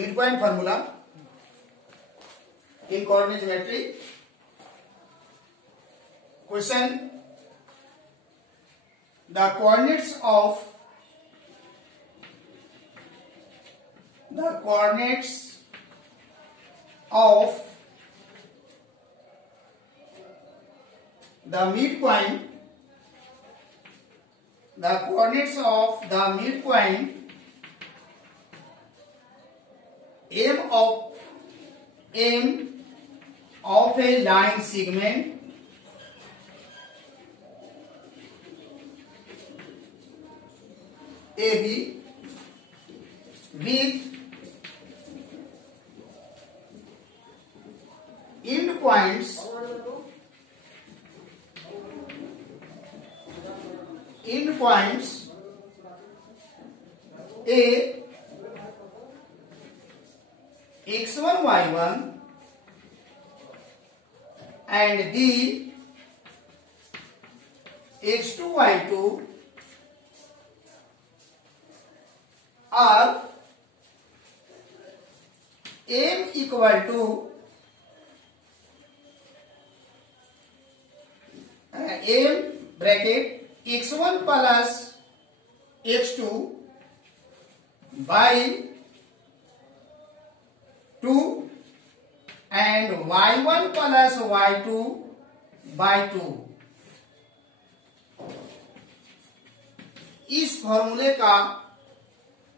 midpoint formula in coordinate geometry. Question: the coordinates of the midpoint M of a line segment AB with endpoints A x1 y1 and B x2 y2 are M equal to M bracket x1 plus x2 by 2 and y1 plus y2 by 2. इस फॉर्मूले का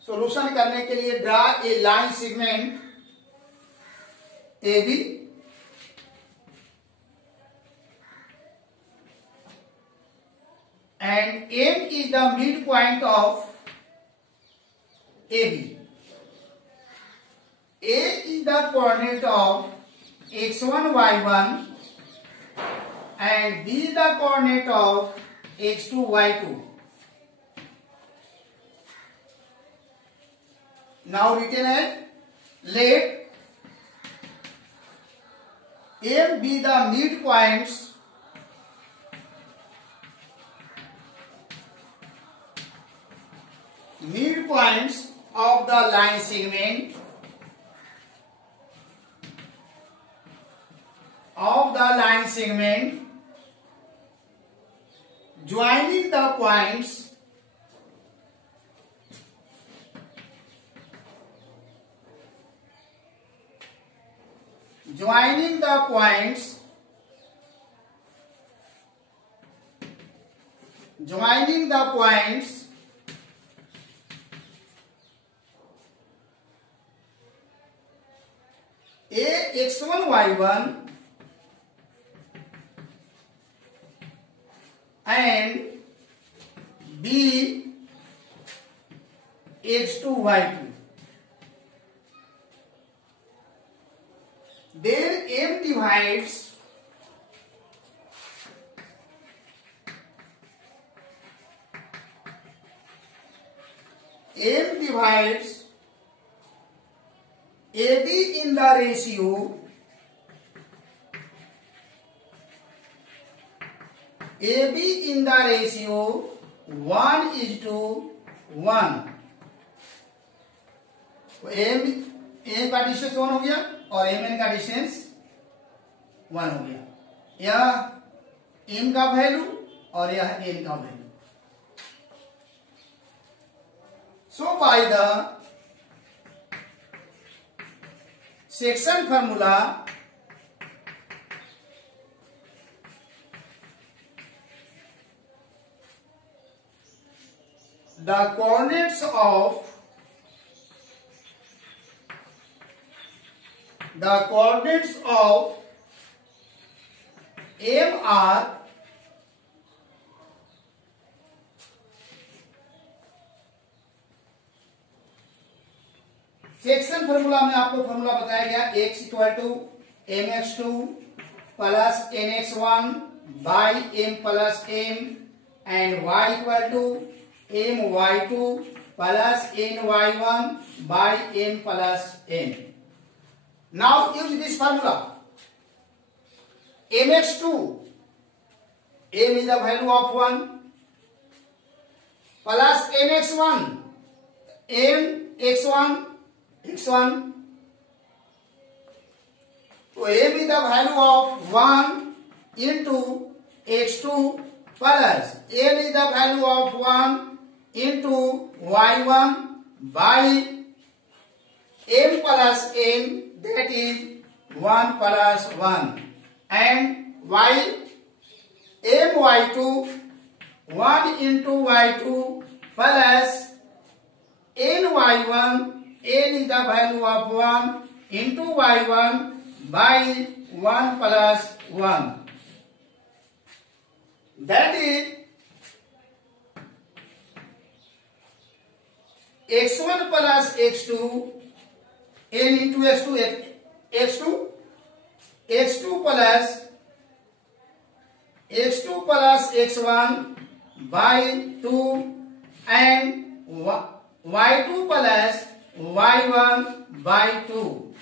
solution करने के लिए draw a line segment AB and M is the midpoint of AB. A is the coordinate of x1 y1 and B is the coordinate of x2 y2. Now written as let M be the midpoints of the line segment joining the points A x1 y1 and B x2 y2. Then M divides AB in the ratio 1:1. तो M का distance 1 हो गया और MN का distance 1 हो गया. यह M का वैल्यू और यह N का value. So by the section formula the coordinates of M are section formula में आपको फॉर्मूला बताया गया x equal to mx2 plus nx1 by m plus m and y equal to my2 plus ny1 by m plus n. Now use this formula mx2 m is the value of 1 plus nx1 m x1 x1, so m is the value of 1 into x2 plus n is the value of 1 into y1 by m plus n, that is 1 plus 1, and y m y2 1 into y2 plus n y1, n is the value of 1 into y1 by 1 plus 1, that is x1 plus x2, n into x2 plus x1 by 2 and y2 plus y1 by 2.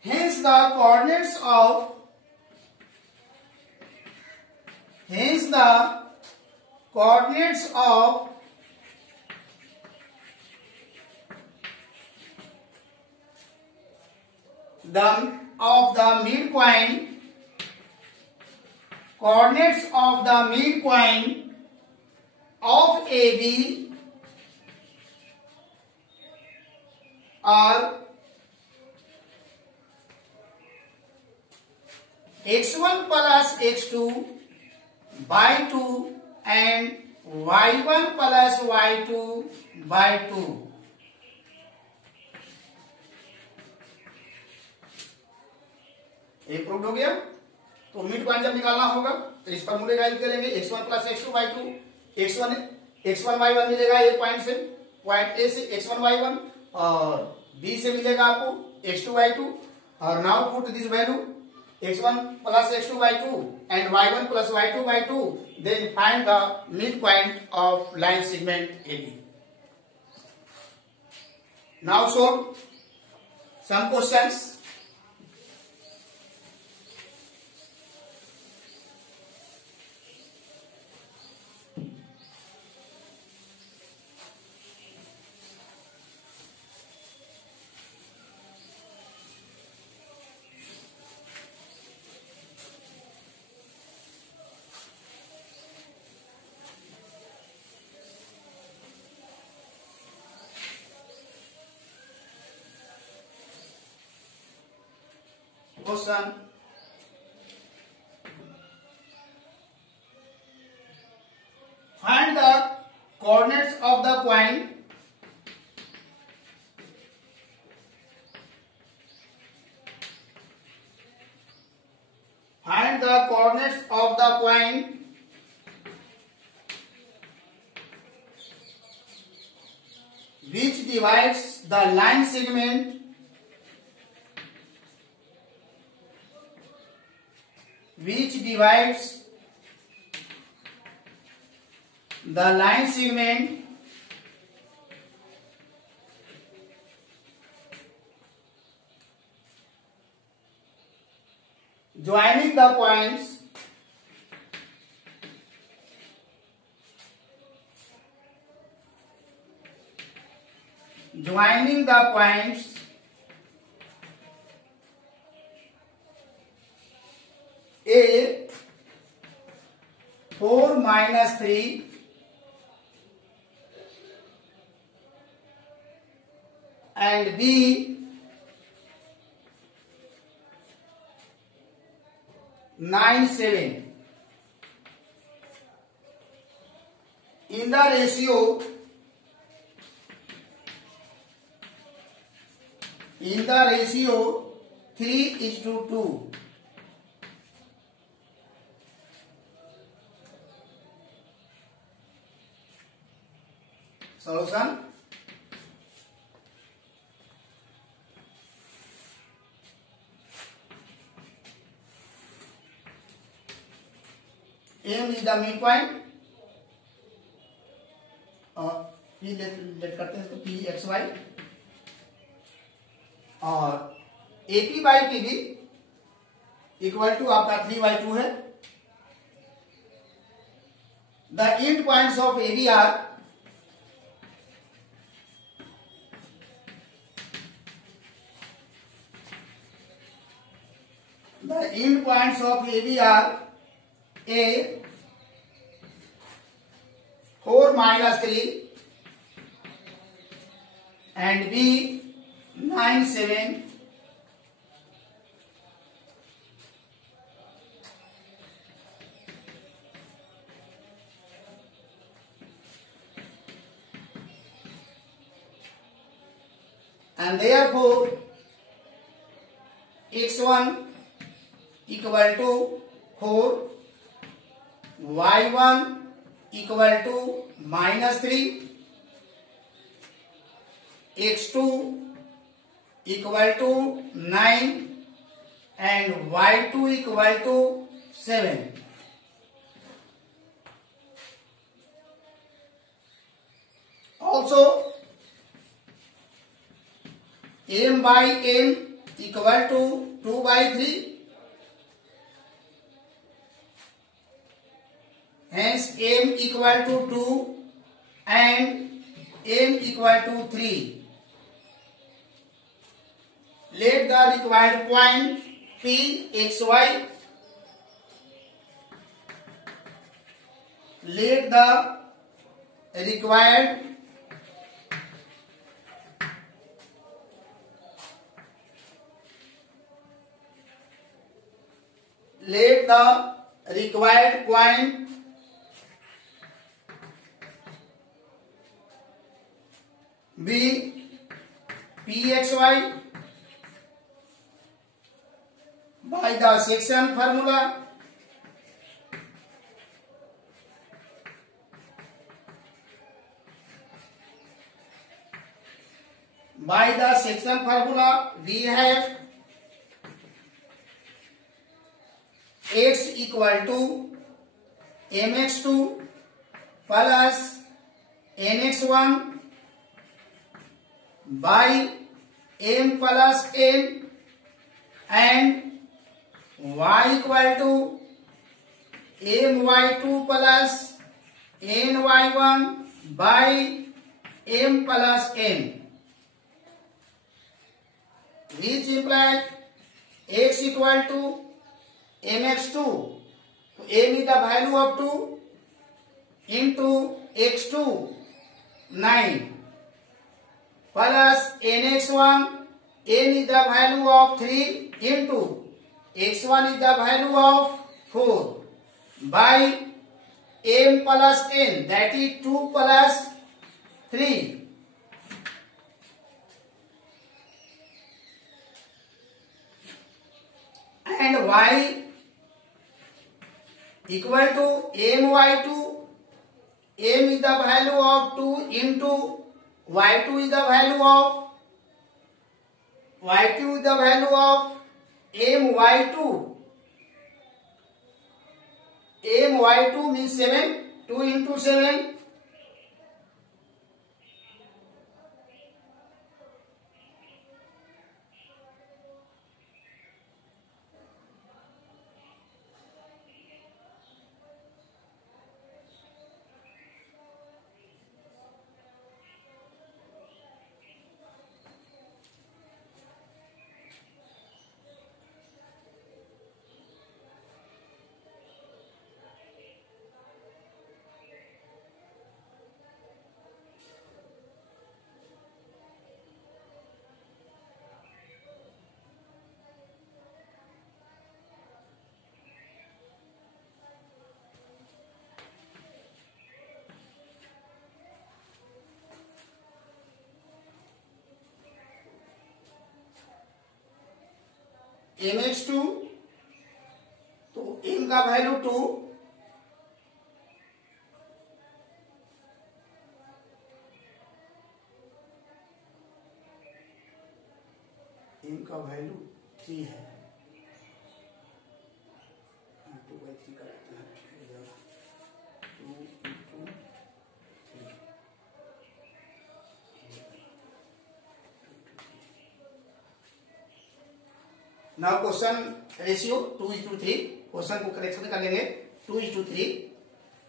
Hence the coordinates of the midpoint, coordinates of the midpoint of AB are x1 plus x2 by 2 and y1 plus y2 by 2. एक prove हो गया। तो mid point जब निकालना होगा तो इस फॉर्मूले का यूज करेंगे, x1 plus x2 by 2, x1 y1 मिलेगा ए पॉइंट से, पॉइंट ए से x1 y1, और बी से मिलेगा आपको x2 y2, और now put this value x1 plus x2 by 2 and y1 plus y2 by 2, then find the midpoint of line segment AB. Now solve some questions. Question. Find the coordinates of the point which divides the line segment joining the points A 4 minus 3 and B 9 7. In the ratio 3:2. Solution. M is the midpoint. P let करते हैं तो P x y और AP by PB equal to आपका 3/2 है. The end points of AB are points of AB are A 4 minus 3 and B 9 7 and therefore x1 equal to 4, y1 equal to minus 3, x2 equal to 9 and y2 equal to 7. Also m by n equal to 2 by 3. Hence m equal to 2 and n equal to 3. Let the required point P xy. Let the required point be Pxy by the section formula. By the section formula we have x equal to mx2 plus nx1 by m plus n and y equal to my2 plus ny1 by m plus n, which implies x equal to mx2. So m is the value of 2 into x2 9 plus nx1, n is the value of 3 into x1 is the value of 4 by m plus n, that is 2 plus 3. And y equal to my2, m is the value of 2 into y2 is the value of my2 means 7, 2 into 7. mx2 तो m का value 2, m का value 3 है, 2 by 3 करते हैं 2 into 3. Now question ratio 2:3, question को correction कर लेंगे 2:3.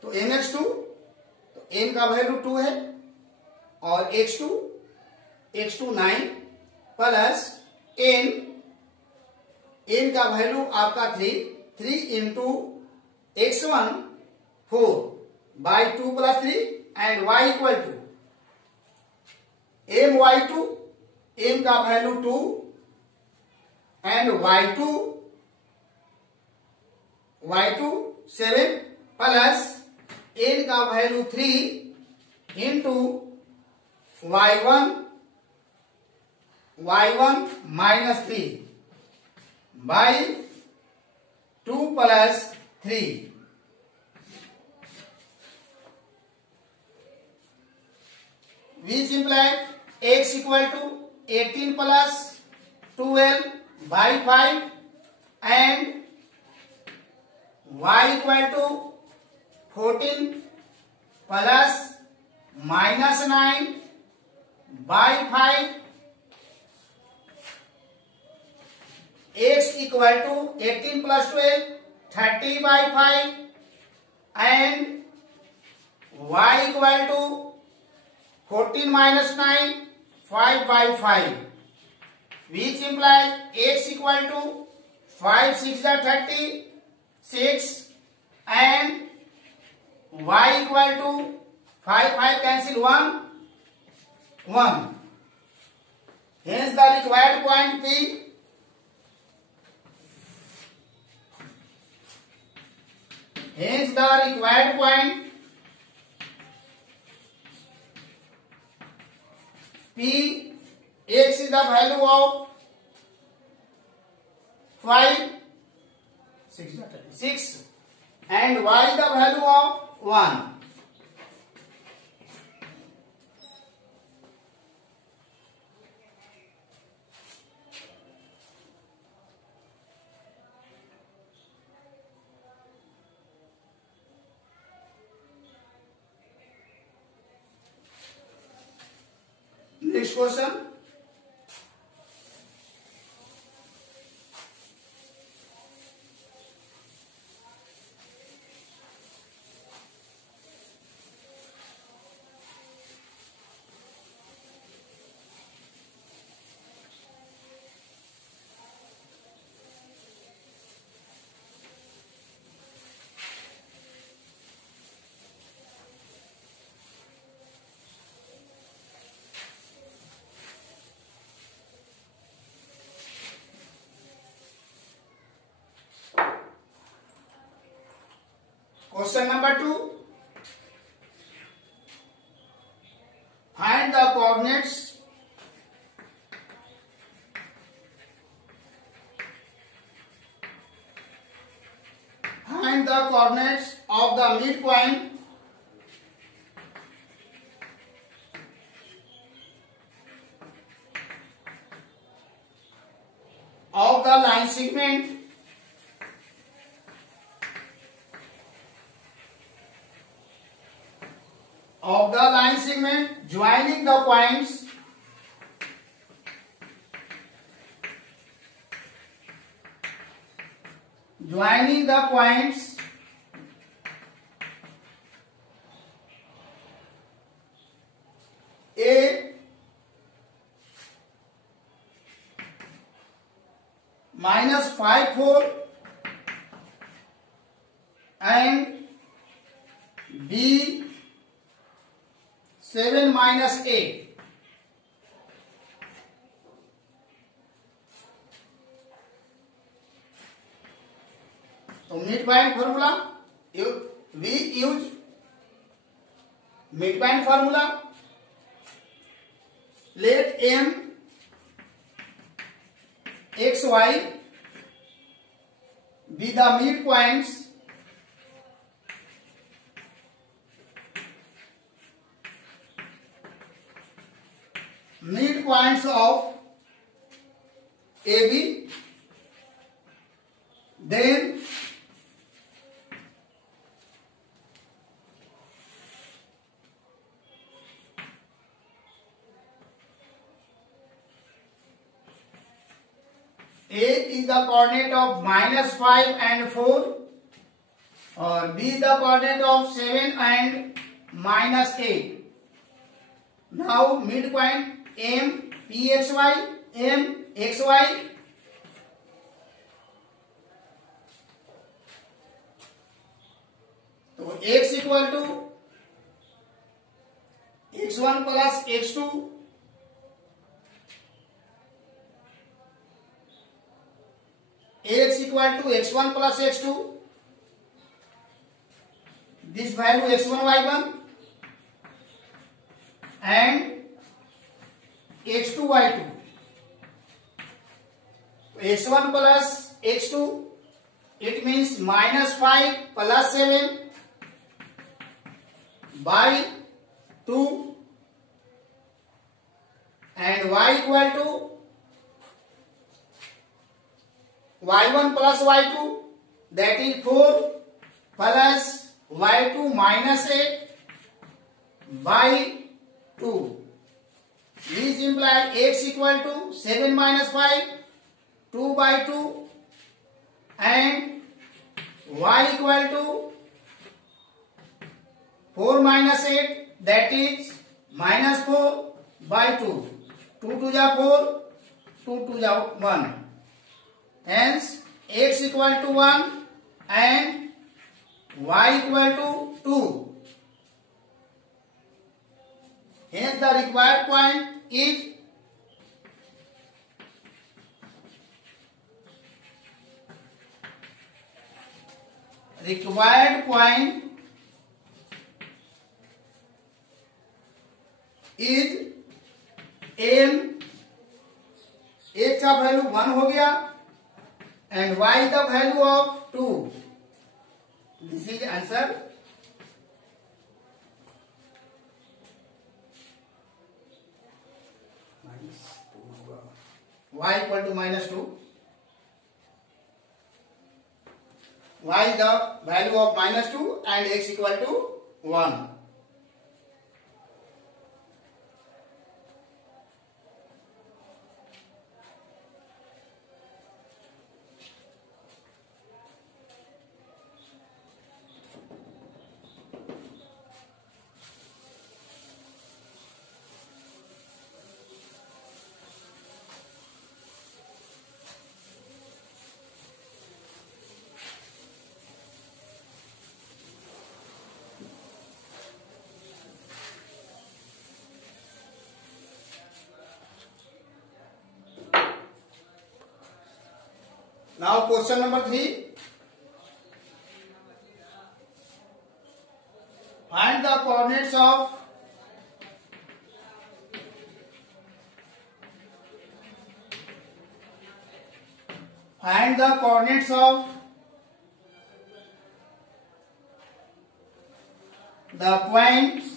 तो mx2 तो m का वैल्यू 2 है और x2 9 प्लस n n का वैल्यू आपका 3 into x1 4 by 2 plus 3 and y equal to my2 m का value 2 and y2 7 plus n का value 3 into y1 minus 3 by 2 plus 3 which imply x equal to 18 plus 12 by 5 and y equal to 14 plus minus 9 by 5. X equal to 18 plus 12 30 by 5 and y equal to 14 minus 9 5 by 5, which implies x equal to 5 6 are 36 and y equal to 5 cancel 1. Hence the required point P P, x is the value of 5 6 and y is the value of 1. Next question. Question number 2. Find the coordinates of the midpoint of the line segment joining the points A minus 5 4 and B 7 minus 8. तो midpoint formula we use midpoint formula. Let m x y be the midpoints of AB, then A is the coordinate of minus 5 and 4 or B is the coordinate of 7 and minus 8. Now midpoint M P x y M x y तो x equal to x1 plus x2 x equal to x1 plus x2, this value x1 y1 and x2 y2. x1 plus x2, it means -5 plus 7 by 2 and y equal to y1 plus y2, that is 4 plus y2 minus 8 by 2. This implies x equal to 7 minus 5, 2 by 2 and y equal to 4 minus 8, that is minus 4 by 2. 2 to the 4, 2 to the 1. Hence x equal to 1 and y equal to 2. Hence the required point is m, x का value 1 हो गया and y the value of 2. This is answer. Y equal to -2. Y the value of -2 and x equal to 1. Now question number 3. Find the coordinates of the points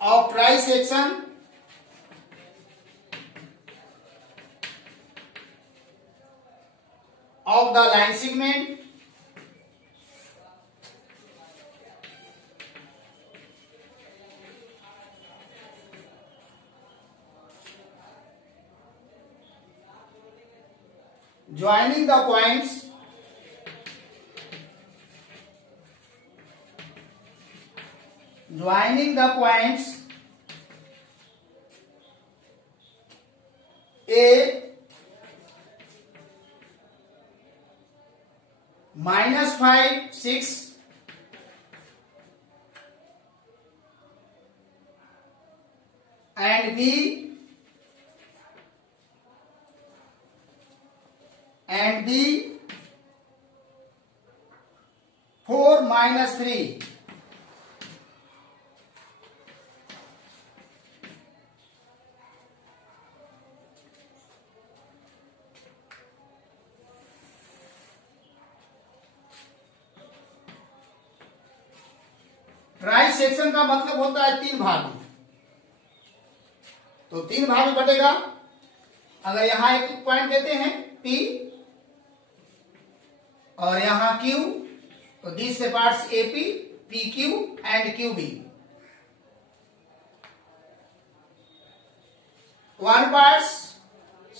of trisection of the line segment joining the points A -5, 6 and B 4 minus 3. Try section का मतलब होता है 3 भाग में, तो 3 भाग में बटेगा। अगर यहां एक पॉइंट देते हैं P और यहां Q, तो दिस से parts AP, PQ and QB। 1 parts,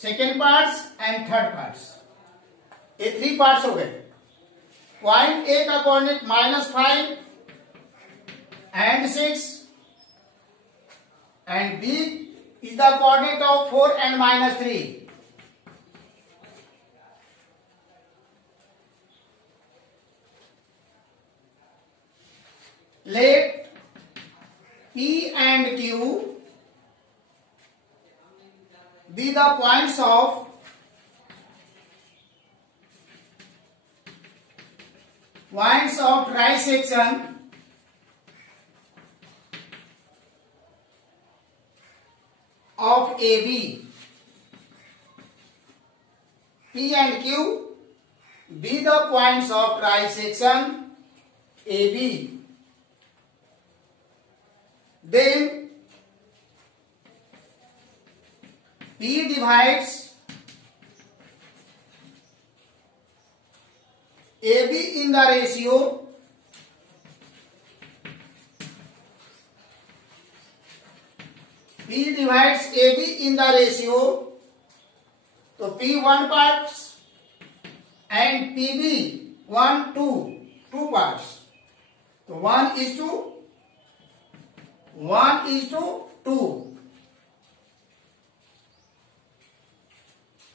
second parts and third parts, ये 3 पार्ट्स हो गए। पॉइंट A का coordinate -5 and 6 and B is the coordinate of 4 and -3. let P and Q be the points of trisection of AB. P and Q be the points of trisection AB. Then P divides AB in the ratio P divides AB in the ratio, so P 1 parts and PB 2 parts. So 1:2.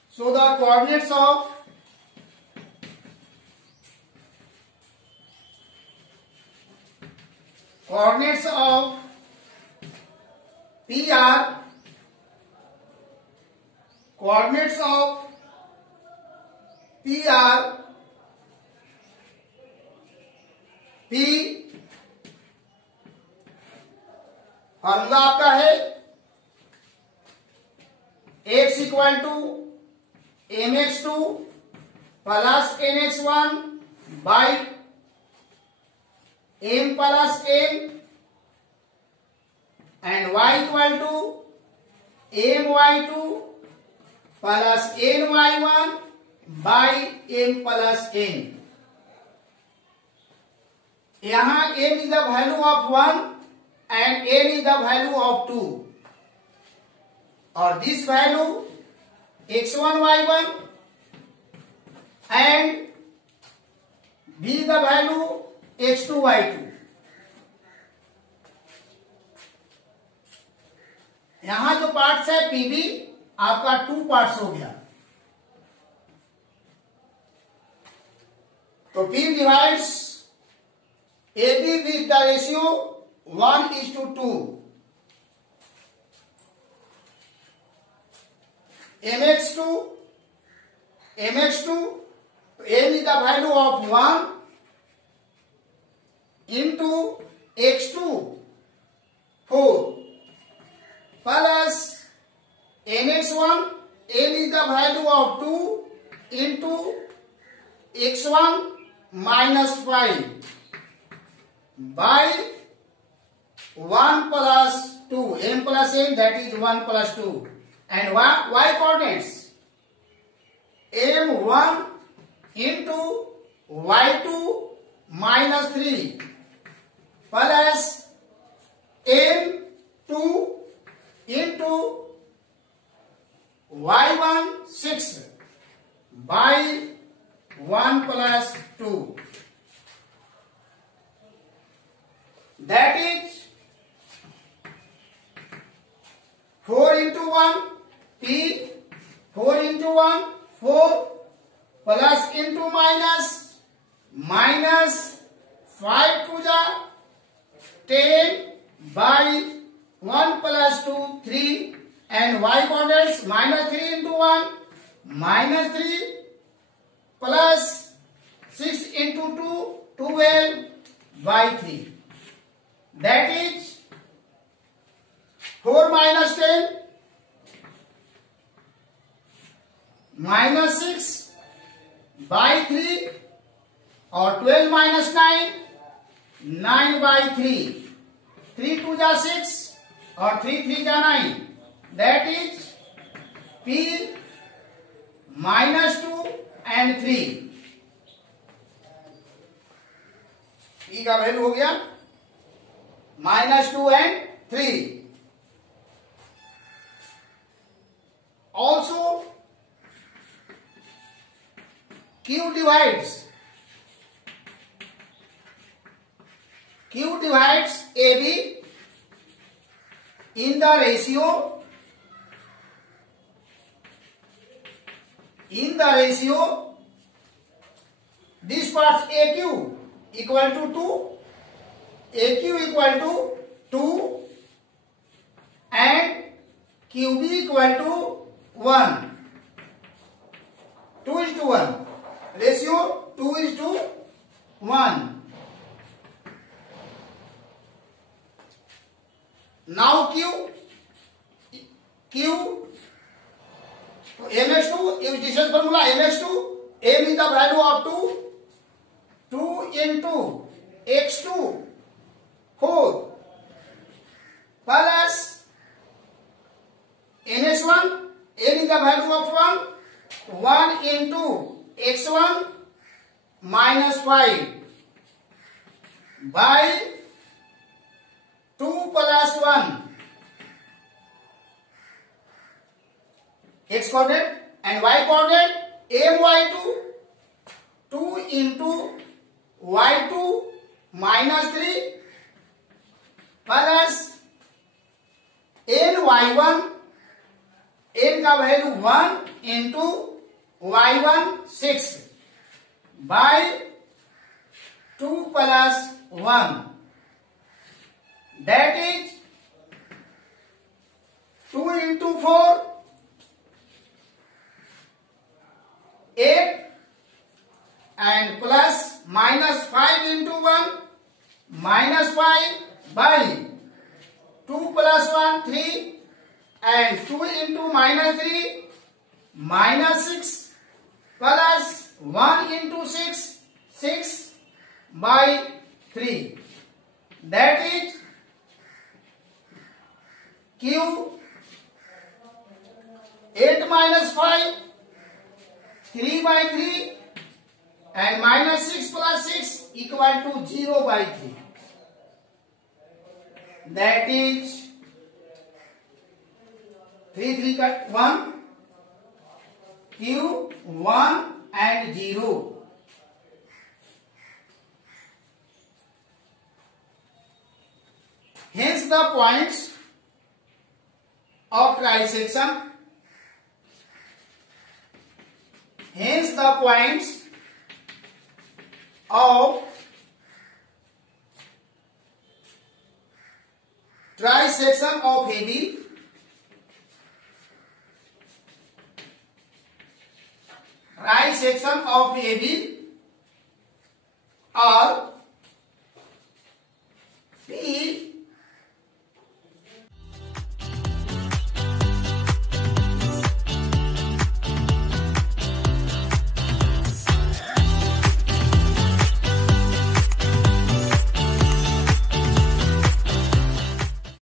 So the coordinates of P are P formula आपका है x equal to mx2 plus nx1 by m plus n and y equal to my2 plus ny1 by m plus n. यहां m is the value of 1 and n is the value of 2, or this value x1 y1 and b is the value x2 y2. यहां जो parts है pb आपका 2 parts हो गया, तो p divides ab with the ratio 1:2. mx2 m is the value of 1 into x2 4 plus nx1 n is the value of 2 into x1 minus 5 by 1 plus 2, m plus n, that is 1 plus 2, and y coordinates m1 into y2 minus 3 plus m2 into y1 6 by 1 plus 2, that is 4 into 1 p 4 into 1 4 plus into minus 5 to the 10 by 1 plus 2 3, and y coordinates minus 3 into 1 minus 3 plus 6 into 2 12 by 3, that is 4 minus 10 minus 6 by 3, और 12 minus 9 9 by 3, 3 2 जा 6 और 3 3 जा 9, that is p minus 2 and 3. p का value हो गया -2 and 3. Also q divides AB in the ratio this part AQ equal to 2 AQ equal to 2 and QB equal to 1. 2:1. Ratio 2:1. Now Q mx2 is distance formula. mx2, m is the value of 2 into x2 4 plus nx1, n is the value of 1 into x1 minus 5 by 2 plus 1 x coordinate and y coordinate my2 2 into y2 minus 3 plus ny1, n का value 1 into y1 6 by 2 plus 1 that is 2 into 4 8 and plus minus 5 into 1 minus 5 by 2 plus 1 3 and 2 into minus 3 minus 6 plus 1 into 6 6 by 3 that is Q 8 minus 5 3 by 3 and minus 6 plus 6 equal to 0 by 3. That is 3 3 cut 1 Q 1 and 0. Hence the points of trisection. Hence the points of trisection of AB trisection of AB